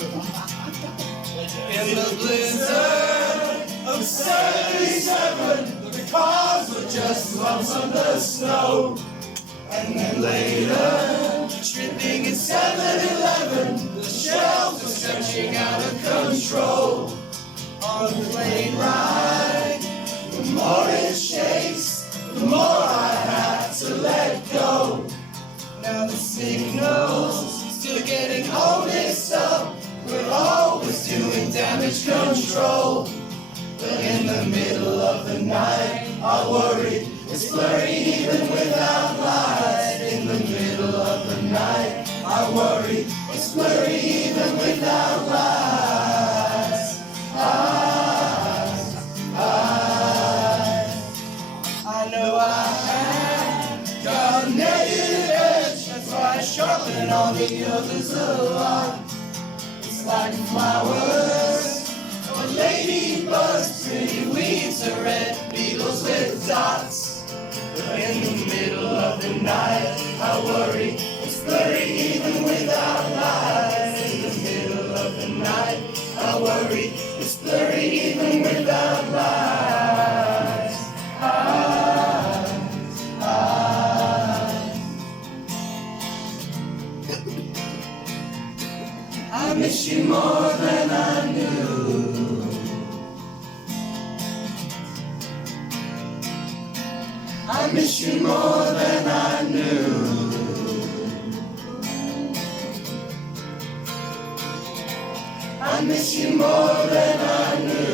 In the blizzard of 77, the cars were just lumps on the snow. And then later, tripping at 7-Eleven, the shelves were stretching out of control. On the plane ride, the more it shakes, the more I have to let go. Now the signals still getting all mixed up. We're always doing damage control. But in the middle of the night, I worry it's blurry even without light. In the middle of the night, I worry it's blurry even without lights. I know I have got a negative edge, that's why I sharpen all the others a lot. It's like flowers or ladybugs, pretty weeds or red beetles with dots. But in the middle of the night, I worry it's blurry even without light. In the middle of the night, I worry it's blurry even without light. I miss you more than I knew. I miss you more than I knew. I miss you more than I knew.